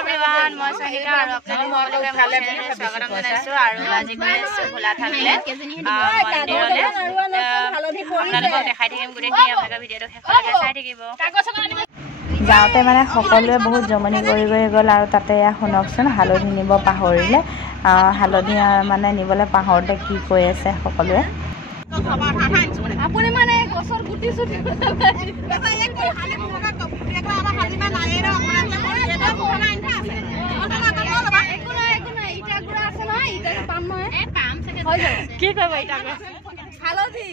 Everyone মই সনিকা আৰু আপোনালোকক স্বাগতম জনাইছো আৰু আজি গৈ আছো ভোলাথানলে মন্দিৰলে আপোনালোকক দেখাই থাকিম গোটেইখিনি আপোনালোকে ভিডিঅটো শেষলৈকে চাই থাকিব যাওঁতে মানে সকলোৱে বহুত জমনি কৰি গ'ল আৰু তাতে শুনকচোন হালধি নিব পাহৰিলে হালধি মানে নিবলৈ পাহৰতে কি কৈ আছে সকলোৱে আপুনি মানে গছৰ গুটি সুটি এক হালি মুখা কপুটি একলা আমাৰ হালি মা নাই ৰ আপোনাৰ এটা মুখা আনঠা আছে একো নাই ইটা গুড়া আছে না ইটা পাম নহয় এ পাম থাকে হৈ যাব কি কইব ইটা হালধি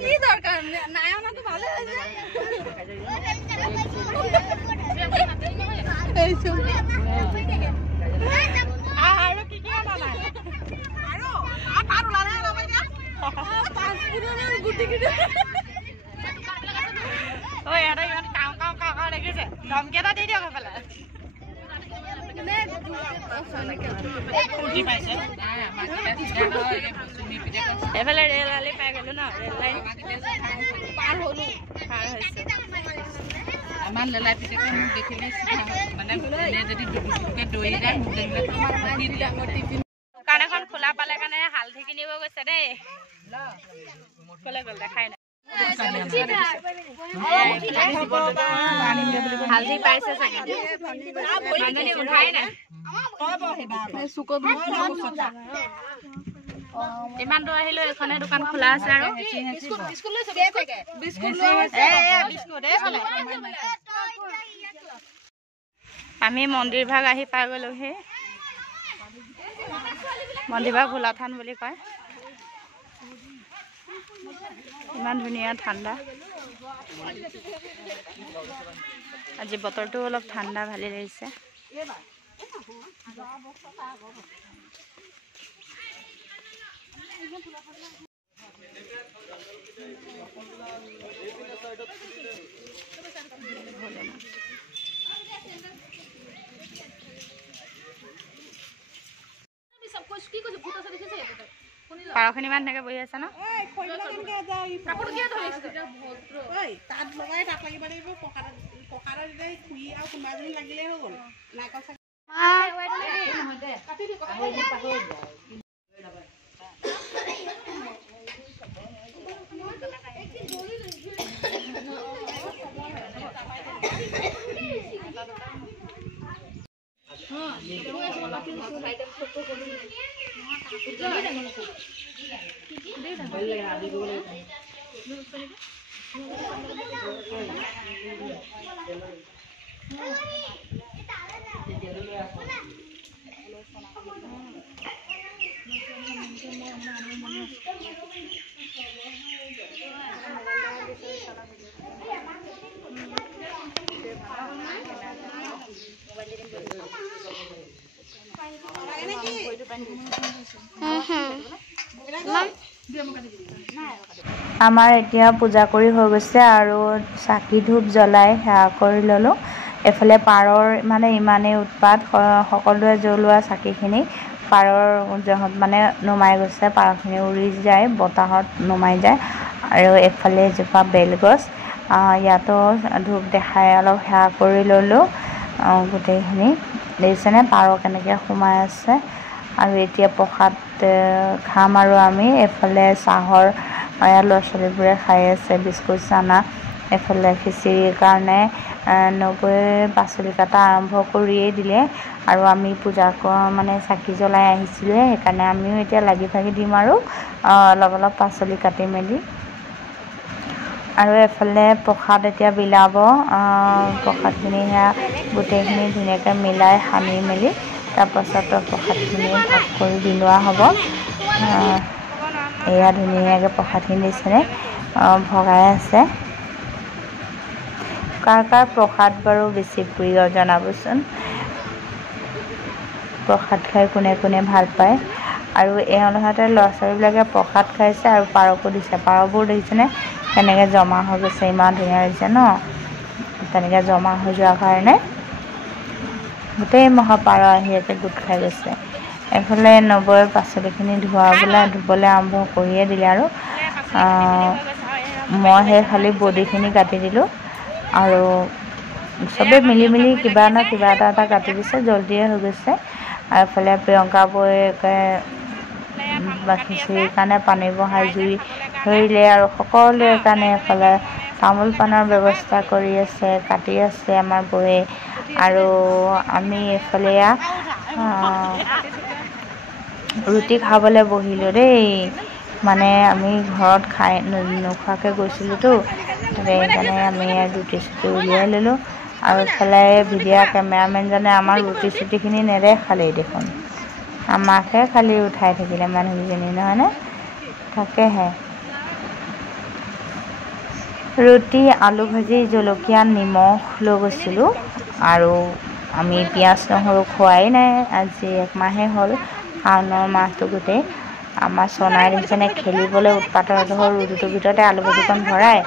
কি দৰকাৰ নাই না তো ভালে আছে এই শুন আৰু কি কি আনা নাই গুটি গুটি ওই এটা ইমান কাও কাও কাও দেখিছে ধমকেটা দি দিও কপালে খুঁটি পাইছে এফালে ৰেল আলি পাই গলো না ৰেল লাইন পাৰ হলো পাৰ হৈছে আমাৰ ললাই পিটেকে মোক দেখিলে মানে এনে যদি দুটুকে দৈ যায় মোক দেখিলে তোমাৰ মাৰি ডাঙৰ টিফিন দোকান এখন খোলা পালে কাৰণে হালধি কিনিব গৈছে দেই কলে গল দেখাই না হালধি পাইছে চাগে মানুহে উঠাই না ইমান দূৰ আহিলো এখনে দোকান খোলা আছে আৰু আমি মন্দিৰ ভাগ আহি পাই গলোহি মন্দিৰ ভাগ ভোলাথান বুলি কয় ইমান ধুনীয়া ঠাণ্ডা আজি বতৰটো অলপ ঠাণ্ডা ভালে লাগিছে পাৰখিনি মান থাকে বহি আছে না কাপোৰ কিয় ধৰিছে ওই তাত লগাই তাত লাগিব লাগিব পকাৰা দিলে খুই আৰু কুমাজনী লাগিলে হৈ গল নাকল কাটি দি আমাৰ এতিয়া পূজা কৰি হৈ গৈছে আৰু চাকি ধূপ জ্বলাই সেৱা কৰি ললো এফালে পাৰৰ মানে ইমানেই উৎপাত সকলোৱে জ্বলোৱা চাকিখিনি পাৰৰ জহত মানে নুমাই গৈছে পাৰখিনি উৰি যায় বতাহত নুমাই যায় আৰু এফালে জোপা বেলগছ ইয়াতো ধূপ দেখাই অলপ সেৱা কৰি ললো গোটেইখিনি দেখিছেনে পাৰ কেনেকৈ সোমাই আছে আৰু এতিয়া প্ৰসাদ খাম আৰু আমি এফালে চাহৰ ল'ৰা ছোৱালীবোৰে খাই আছে বিস্কুট চানা এফালে খিচিৰিৰ কাৰণে নবৈ পাচলি কাটা আৰম্ভ কৰিয়েই দিলে আৰু আমি পূজা মানে চাকি জ্বলাই আহিছিলোঁ সেইকাৰণে আমিও এতিয়া লাগি ভাগি দিম আৰু অলপ অলপ পাচলি কাটি মেলি আৰু এফালে প্ৰসাদ এতিয়া বিলাব প্ৰসাদখিনি সেয়া গোটেইখিনি ধুনীয়াকৈ মিলাই সানি মেলি তাৰপাছত প্ৰসাদখিনি ভাগ কৰি বিলোৱা হ'ব এয়া ধুনীয়াকৈ প্ৰসাদখিনি দিছেনে ভগাই আছে কাৰ কাৰ প্ৰসাদ বাৰু বেছি প্ৰিয় জনাবচোন প্ৰসাদ খাই কোনে কোনে ভাল পায় আৰু এওঁলোকহঁতে ল'ৰা ছোৱালীবিলাকে প্ৰসাদ খাইছে আৰু পাৰকো দিছে পাৰবোৰ দেখিছেনে কেনেকৈ জমা হৈ গৈছে ইমান ধুনীয়া হৈছে ন তেনেকৈ জমা হৈ যোৱাৰ কাৰণে গোটেই মহাপাৰ আহি ইয়াতে গোট খাই গৈছে এফালে নবৈ পাচলিখিনি ধুবলৈ আৰম্ভ কৰিয়ে দিলে আৰু মই সেই খালি বডিখিনি কাটি দিলোঁ আৰু চবে মিলি মিলি কিবা না কিবা এটা কাটি দিছে, জলদিয়ে হৈ গৈছে। আৰু এফালে প্ৰিয়ংকা বৌয়ে খিচিৰিৰ কাৰণে পানী বহাই জুই ধৰিলে আৰু সকলোৰে কাৰণে এফালে তামোল পাণৰ ব্যৱস্থা কৰি আছে, কাটি আছে আমাৰ বৌয়ে। আৰু আমি এফালে ৰুটি খাবলৈ বহিলোঁ দেই। মানে আমি ঘৰত নোখোৱাকৈ গৈছিলোঁতো, সেইকাৰণে আমি ৰুটি চুটি উলিয়াই ল'লোঁ। আৰু এইফালে ভিডিঅ' কেমেৰামেনজনে আমাৰ ৰুটি চুটিখিনি নেদেখালেই দেখোন, আমাকহে খালি উঠাই থাকিলে মানুহকেইজনী, নহয়নে? তাকেহে ৰুটি, আলু ভাজি, জলকীয়া, নিমখ লৈ গৈছিলোঁ। আৰু আমি পিঁয়াজ নহৰু খোৱাই নাই, আজি 1 মাহেই হ'ল, শাওণৰ মাহটো গোটেই। আমাৰ সোণাই দেখিছেনে খেলিবলৈ উৎপাতৰ ৰুটিটোৰ ভিতৰতে আলু ভাজিখন ভৰাই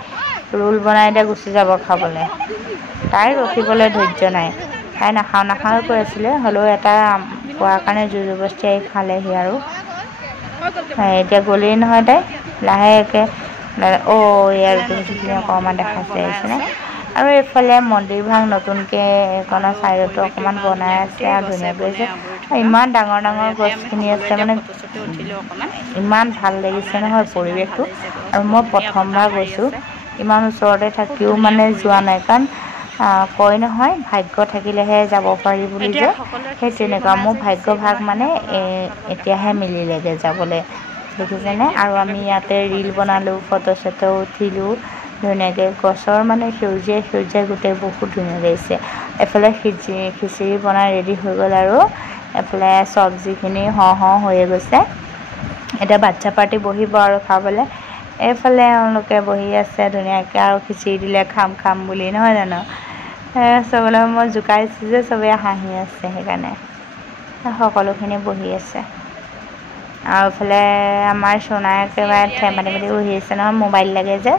ৰোল বনাই দিয়ে গুচি যাব খাবলৈ। তাই ৰখিবলৈ ধৈৰ্য নাই, তাই নাখাওঁ কৈ আছিলে, হ'লেও এটা পোৱাৰ কাৰণে জোৰ জবৰদস্তি আহি খালেহি। আৰু এতিয়া গ'লেই নহয় তাই লাহেকৈ। ইয়াৰ ৰুটিখিনি অকণমান দেখাইছে আহিছেনে। আৰু এইফালে মন্দিৰ ভাগ নতুনকৈ এইকণৰ ছাইডতো অকণমান বনাই আছে আৰু ধুনীয়াকৈ আছে। ইমান ডাঙৰ ডাঙৰ গছখিনি আছে, মানে ইমান ভাল লাগিছে নহয় পৰিৱেশটো। আৰু মই প্ৰথমবাৰ গৈছোঁ, ইমান ওচৰতে থাকিও মানে যোৱা নাই, কাৰণ কয় নহয় ভাগ্য থাকিলেহে যাব পাৰি বুলি যে, সেই তেনেকুৱা মোৰ ভাগ্য ভাগ মানে এতিয়াহে মিলিলেগৈ যাবলৈ, দেখিছেনে। আৰু আমি ইয়াতে ৰীল বনালোঁ, ফটো চটো উঠিলোঁ ধুনীয়াকৈ। গছৰ মানে সেউজীয়া গোটেই বহুত ধুনীয়া লাগিছে। এফালে খিচিৰি বনাই ৰেডি হৈ গ'ল, আৰু এফালে চব্জিখিনি হৈয়ে গৈছে। এতিয়া বাচ্ছা পাৰ্টি বহিব আৰু খাবলৈ। এইফালে এওঁলোকে বহি আছে ধুনীয়াকৈ, আৰু খিচিৰি দিলে খাম বুলি, নহয় জানো। চবলৈ মই জোকাইছোঁ যে চবেই হাঁহি আছে, সেইকাৰণে সকলোখিনি বহি আছে। আৰু এইফালে আমাৰ সোণাই একেবাৰে ঠেমালি বহি আছে নহয়, মোবাইল লাগে যে,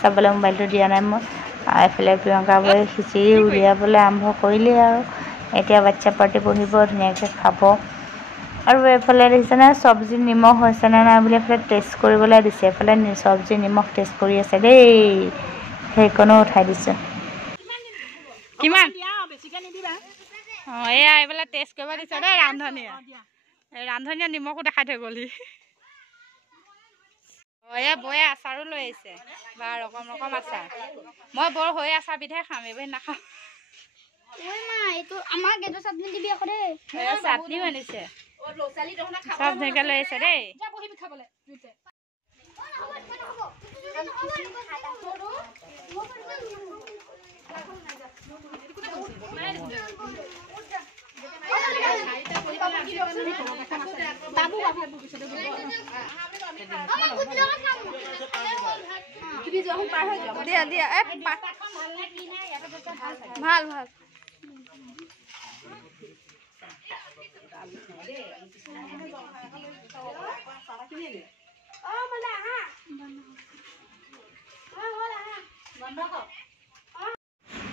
চাবলৈ মোবাইলটো দিয়া নাই মই। আৰু এইফালে প্ৰিয়ংকা বৌয়ে খিচিৰি উলিয়াবলৈ আৰম্ভ কৰিলেই, আৰু এতিয়া বাচ্ছা পাৰ্টি বহিব ধুনীয়াকৈ খাব। আৰু এইফালে দেখিছেনে চব্জি নিমখ হৈছেনে নাই বুলি এইফালে টেষ্ট কৰিবলৈ দিছে। এইফালে চব্জি নিমখ টেষ্ট কৰি আছে দেই, সেইকণো উঠাই দিছোঁ। কিমান এয়া এইফালে টেষ্ট কৰিব দিছে দেই ৰান্ধনীয়ে নিমখো দেখাই থৈ গ'লহি। এয়া বৌয়ে আচাৰো লৈ আহিছে, বা ৰকম আচাৰ। মই বৰ হৈ আচাৰবিধহে খাম, এইবোৰ নাখাওঁ। চাটনিও আনিছে, চব ধুনীয়াকৈ লৈ আহিছে দেই। ভাল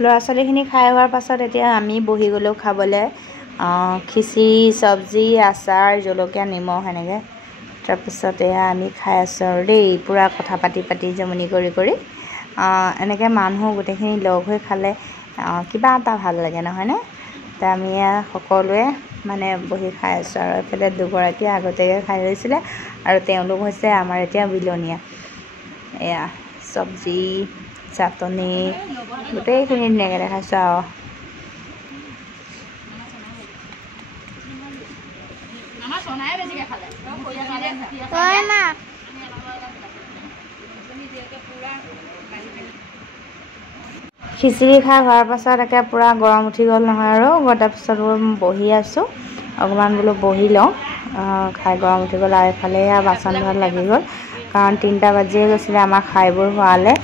ল'ৰা ছোৱালীখিনি খাই হোৱাৰ পাছত এতিয়া আমি বহি গ'লোঁ খাবলৈ। খিচিৰি, চব্জি, আচাৰ, জলকীয়া, নিমখ এনেকৈ। তাৰপিছত এয়া আমি খাই আছোঁ আৰু দেই, পূৰা কথা পাতি জমনি কৰি এনেকৈ মানুহ গোটেইখিনি লগ হৈ খালে কিবা এটা ভাল লাগে, নহয়নে। ত' আমি সকলোৱে মানে বহি খাই আছোঁ। আৰু এইফালে দুগৰাকী আগতীয়াকৈ খাই লৈছিলে, আৰু তেওঁলোক হৈছে আমাৰ এতিয়া বিলনীয়া। এয়া চব্জি, চাটনি গোটেইখিনি ধুনীয়াকৈ দেখাইছোঁ। আৰু খিচিৰি খাই হোৱাৰ পাছত একে পূৰা গৰম উঠি গ'ল নহয়, আৰু তাৰপিছত বহি আছোঁ অকণমান, বোলো বহি লওঁ। খাই গৰম উঠি গ'ল, আৰু এইফালে বাচন ধোৱাত লাগি গ'ল, কাৰণ 3টা বাজিয়ে গৈছিলে আমাৰ খাই বৈ হোৱালৈ।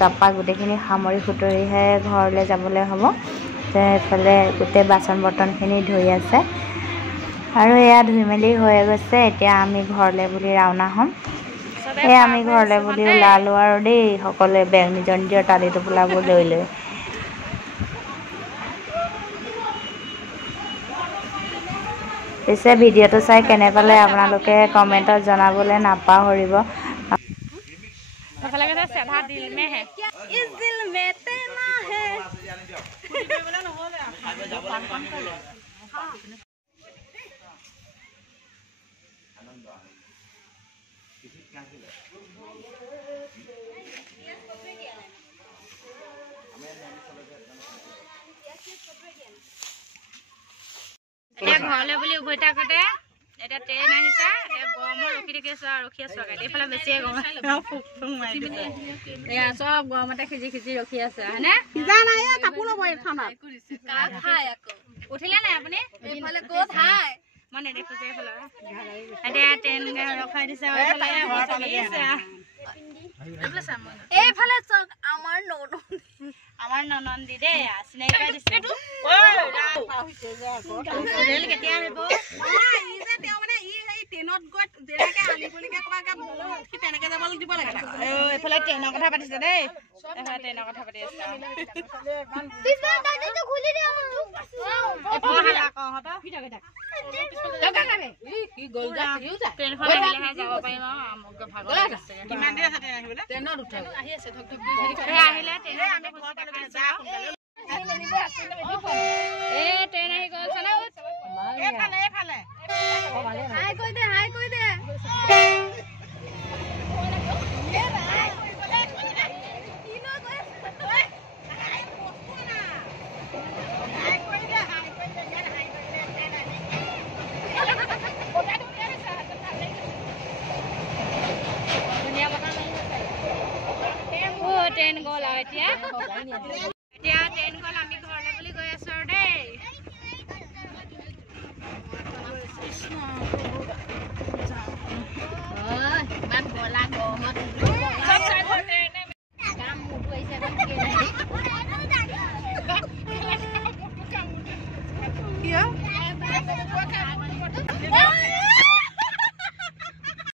তাৰপৰা গোটেইখিনি সামৰি সুতৰিহে ঘৰলৈ যাবলৈ হ'ব। এইফালে গোটেই বাচন বৰ্তনখিনি ধুই আছে, আৰু এয়া ধুই মেলি হৈ গৈছে। এতিয়া আমি ঘৰলৈ বুলি ৰাওনা হ'ম। আমি ঘৰলৈ বুলি ওলালোঁ আৰু দেই, সকলোৱে বেগ নিজৰ টালি টোপোলাবোৰ লৈ। পিছে ভিডিঅ'টো চাই কেনে পালে আপোনালোকে কমেণ্টত জনাবলৈ নাপাহৰিব। ঘৰলৈ বুলি উভতি থাকোঁতে এতিয়া ট্ৰেইন আহিছে গৰমৰ ৰখি আছো এইফালে বেছিয়ে গৰম চব গৰমতে সিজি ৰখি আছে হয়নে উঠিলে নাই আপুনি মই নেদেখো যে এইফালে এতিয়া ট্ৰেইন ৰখাই দিছে এইফালে চক আমাৰ ননন্দি দেই চিনাকি দিছে কেতিয়া আহিব ট্ৰেইনত গৈ যেনেকে আনিবলৈকে তেনেকে যাবলৈ দিব লাগে এইফালে ট্ৰেইনৰ কথা পাতিছে দেই ট্ৰেইনৰ কথা পাতি আছে ট্ৰেইন গ'ল আৰু এতিয়া